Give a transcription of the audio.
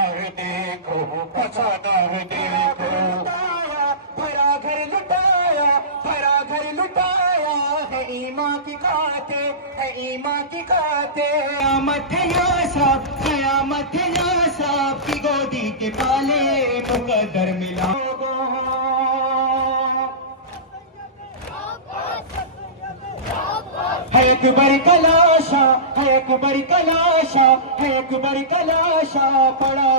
है देखो, फसाना है देखो। भरा घर लुटाया, भरा घर लुटाया है ईमान की खाते, है ईमान की खाते। कयामत है या साहब, कयामत है या साहब की गोदी के पाले मुकद्दर मिला। है एक बड़ी कलाशा, है एक बड़ी कलाशा, है एक बड़ी कलाशा पड़ा।